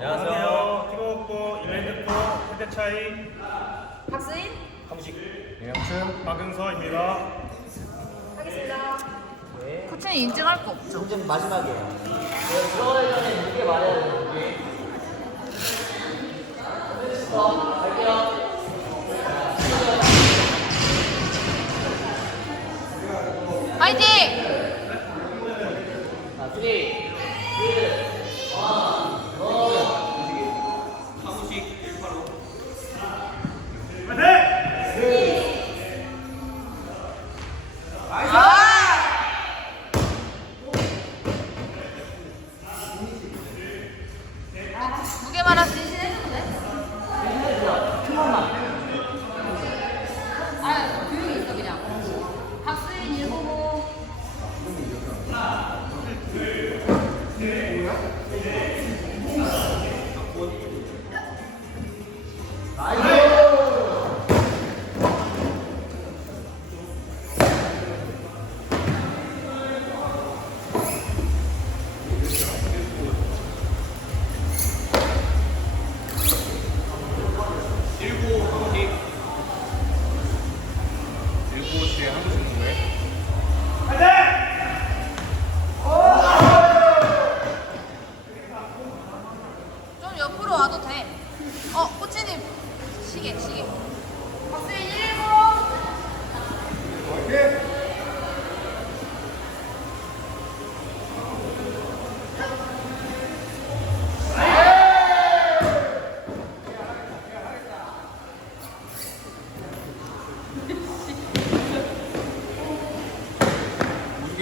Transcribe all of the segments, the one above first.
안녕하세요. 팀워크 이벤트 세대 차이 박수인 감식 양춘 박은서입니다. 하겠습니다. 코치는 인증할 거 없죠. 점점 마지막이에요. 내가 들어가기 전에 무게 말해야 돼, 무게. 스톱, 갈게요. 화이팅! 자, 3, 2, 1,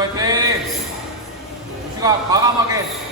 화이팅! 우승아 과감하게.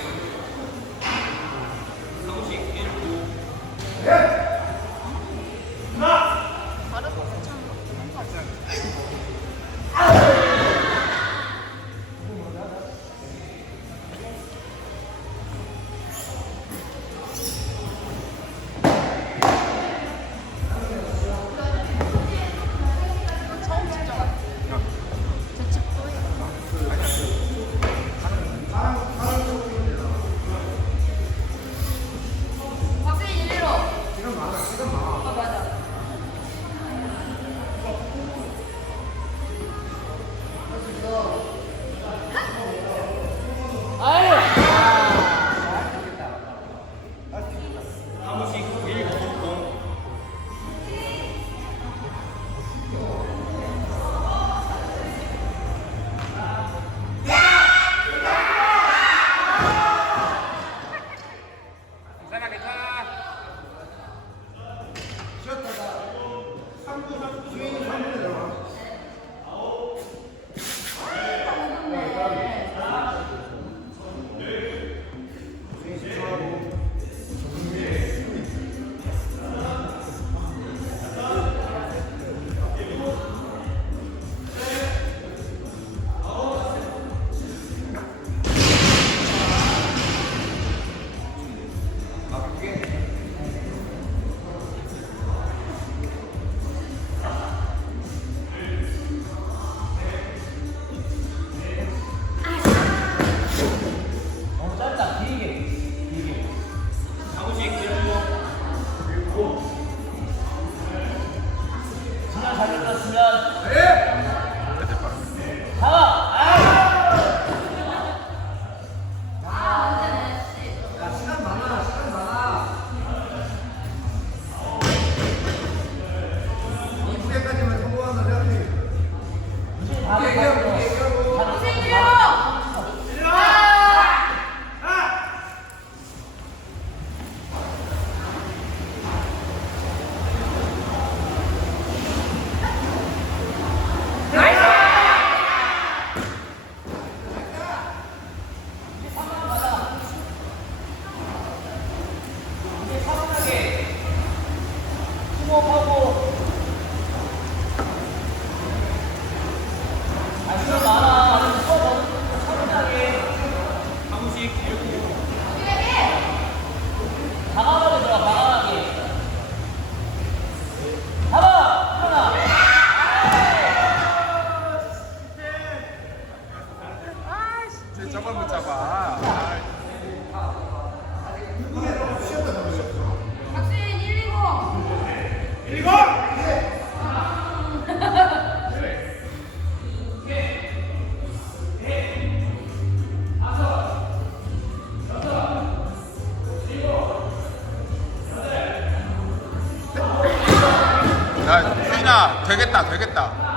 되겠다 되겠다.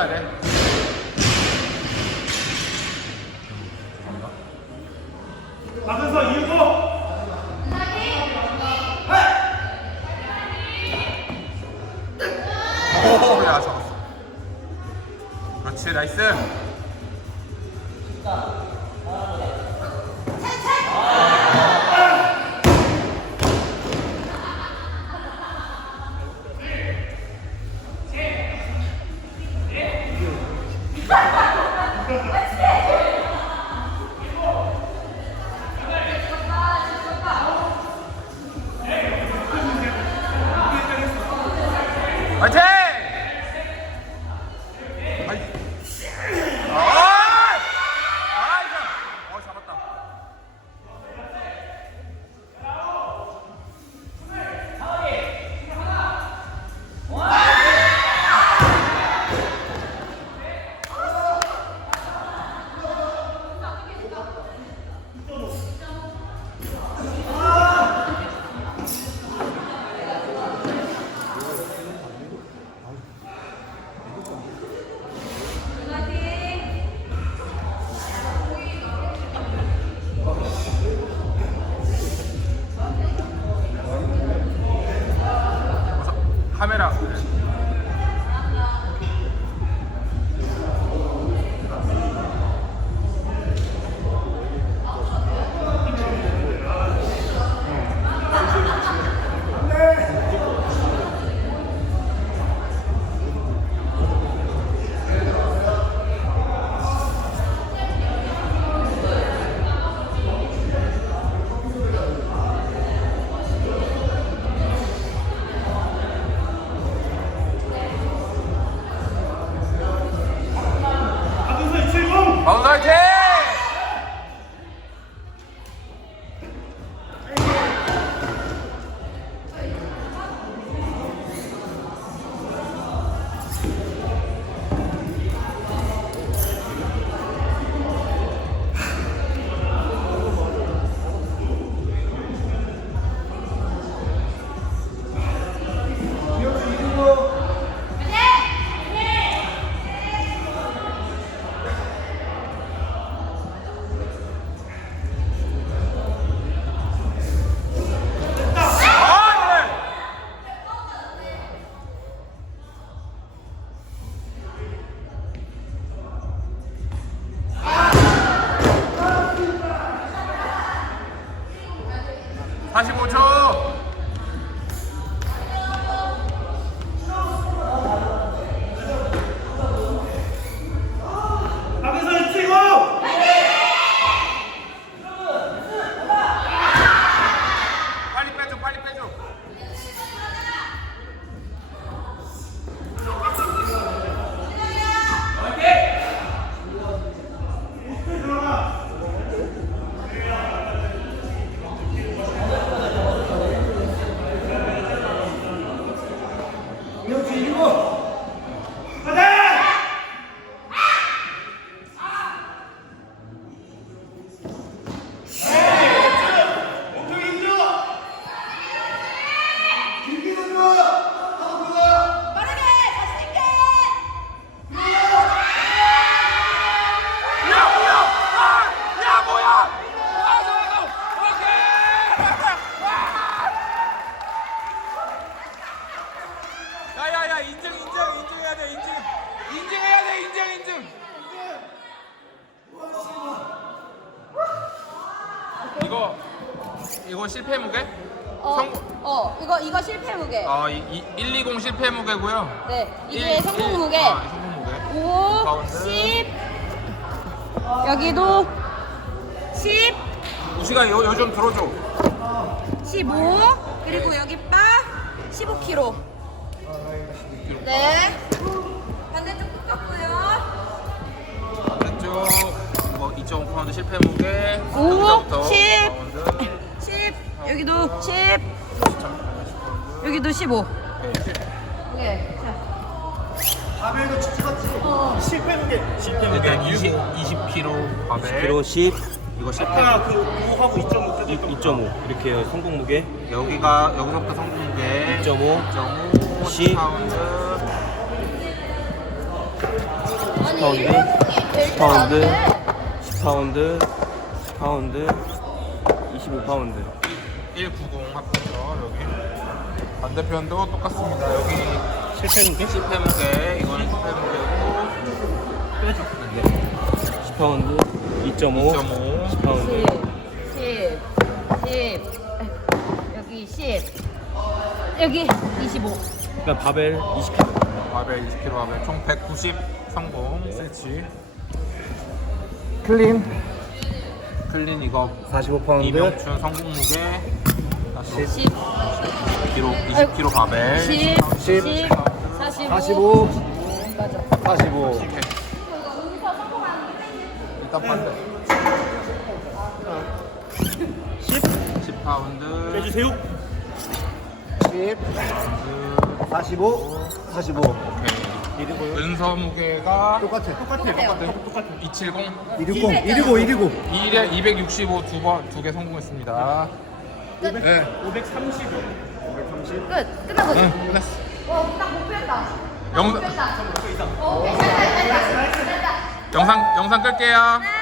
해줘야 돼. 박은서 이유고. 오, 야, 잡았어. 그렇지, 나이스. 야, 야, 야, 인증, 인증, 인증해야 돼, 인증. 인증해야 돼, 인증, 인증. 이거 이거 실패 무게? 어, 성- 어, 이거 이거 실패 무게. 아, 이, 이, 120 실패 무게고요. 네, 일- 이게 성공 일- 무게. 아, 성공 무게. 5, 가운데. 10. 여기도 10, 우시가 요, 요좀 들어줘. 15. 그리고 여기 바 15kg. 네. 반대쪽 똑같고요. 반대쪽 이거 2.5 파운드 실패 무게. 오, 여기서부터 10. 파운드. 10. 여기도 10. 여기도 15. 오케이. 네. 자. 바벨도 찍었지 실패 무게 실패 일단 20 20kg 바벨. 1kg 10, 이거 실패. 아까 그 5하고 2.5 껴져 2.5 이렇게 해요. 성공 무게 여기가 여기서부터 성공 무게 2.5 2.5 10. 10 파운드. 아니, 파운드, 일곱 개될 파운드. 때 10파운드, 10파운드, 25파운드. 190 합쳐서 여기 반대편도 똑같습니다. 여기 실패 무게? 실패 무게 이거는 실패 무게고 빼줘. 네. 10파운드, 2.5, 2.5 10파운드. 10, 10, 10. 여기 10. 여기 25. 그러니까 바벨 20kg. 바벨 20kg 바벨 총 190 성공. 세치. 클린. 클린 이거. 45파운드, 이명춘 성공 무게. 10, 20kg 20kg 바벨. 10, 10, 45. 맞아. 45. 일단 반대. 10 10파운드. 빼주세요. 10 45, 45. 오케이 은서 무게가 똑같아. 똑같아 똑같아 똑같아 270 260, 265, 265. 2일에 265 두 번 두 개 성공했습니다. 끝. 네. 530 끝. 끝난 거지? 응, 끝났어. 어, 딱 목표했다. 영상 목표했다. 어, 오케이. 됐다, 됐다. 됐다. 영상 영상 끌게요. 네.